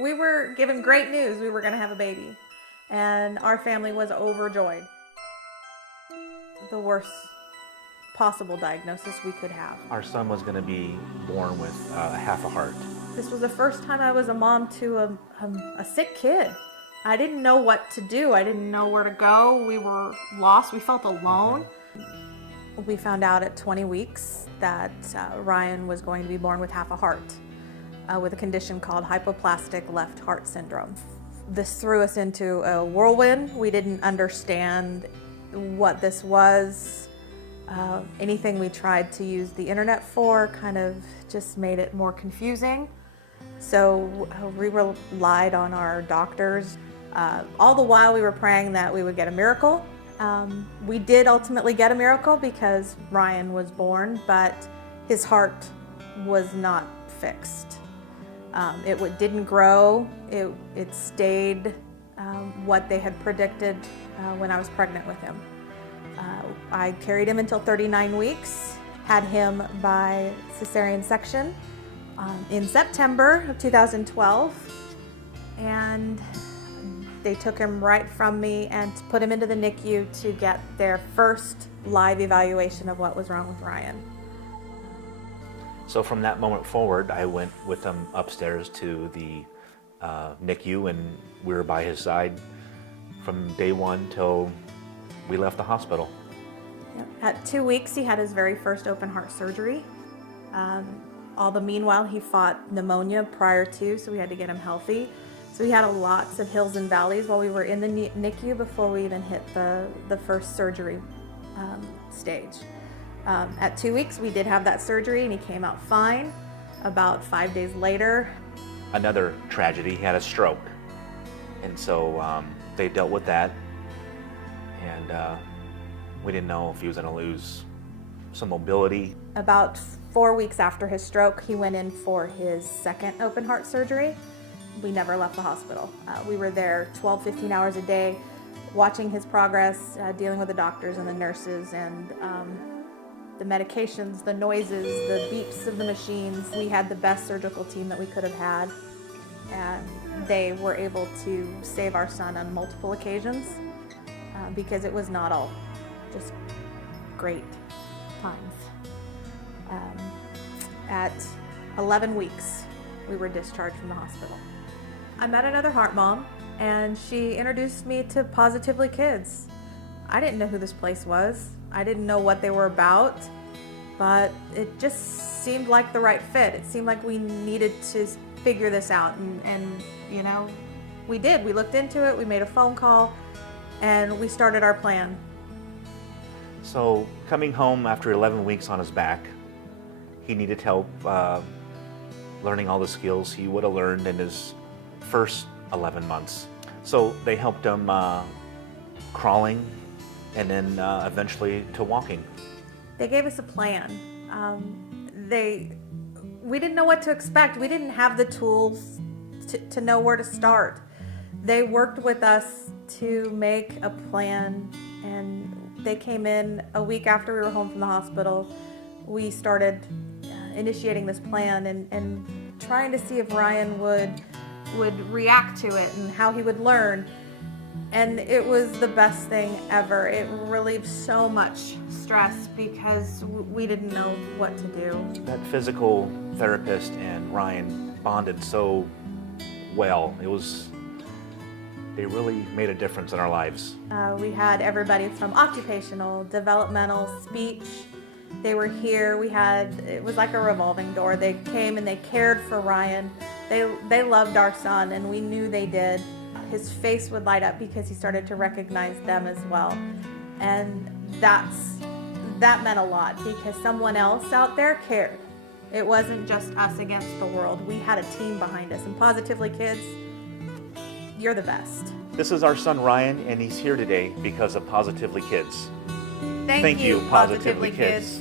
we were given great news. We were going to have a baby, and our family was overjoyed. The worst possible diagnosis we could have. Our son was going to be born with half a heart. This was the first time I was a mom to a sick kid. I didn't know what to do. I didn't know where to go. We were lost. We felt alone. We found out at 20 weeks that Ryan was going to be born with half a heart with a condition called hypoplastic left heart syndrome. This threw us into a whirlwind. We didn't understand what this was. Anything we tried to use the internet for kind of just made it more confusing. So we relied on our doctors. All the while we were praying that we would get a miracle. We did ultimately get a miracle because Ryan was born, but his heart was not fixed. It didn't grow. It stayed what they had predicted when I was pregnant with him. I carried him until 39 weeks, had him by cesarean section in September of 2012, and they took him right from me and put him into the NICU to get their first live evaluation of what was wrong with Ryan. So from that moment forward, I went with him upstairs to the NICU, and we were by his side from day one till we left the hospital. At 2 weeks, he had his very first open heart surgery. All the meanwhile, he fought pneumonia prior to, so we had to get him healthy. So we had lots of hills and valleys while we were in the NICU before we even hit the first surgery stage. At 2 weeks, we did have that surgery, and he came out fine. About 5 days later, another tragedy, he had a stroke. And so they dealt with that, and we didn't know if he was going to lose some mobility. About 4 weeks after his stroke, he went in for his second open heart surgery. We never left the hospital. We were there 12, 15 hours a day, watching his progress, dealing with the doctors and the nurses, and the medications, the noises, the beeps of the machines. We had the best surgical team that we could have had, and they were able to save our son on multiple occasions because it was not all just great times. At 11 weeks, we were discharged from the hospital. I met another heart mom, and she introduced me to Positively Kids. I didn't know who this place was. I didn't know what they were about, but it just seemed like the right fit. It seemed like we needed to figure this out, and you know, we did. We looked into it, we made a phone call, and we started our plan. So coming home after 11 weeks on his back, he needed help learning all the skills he would have learned in his first 11 months. So they helped him crawling, and then eventually to walking. They gave us a plan. We didn't know what to expect. We didn't have the tools to know where to start. They worked with us to make a plan, and they came in a week after we were home from the hospital. We started initiating this plan and trying to see if Ryan would react to it and how he would learn. And it was the best thing ever. It relieved so much stress because we didn't know what to do. That physical therapist and Ryan bonded so well. They really made a difference in our lives. We had everybody from occupational, developmental, speech. They were here. It was like a revolving door. They came and they cared for Ryan. They loved our son, and we knew they did. His face would light up because he started to recognize them as well. And that meant a lot because someone else out there cared. It wasn't just us against the world. We had a team behind us. And Positively Kids, you're the best. This is our son Ryan, and he's here today because of Positively Kids. Thank you, Positively Kids.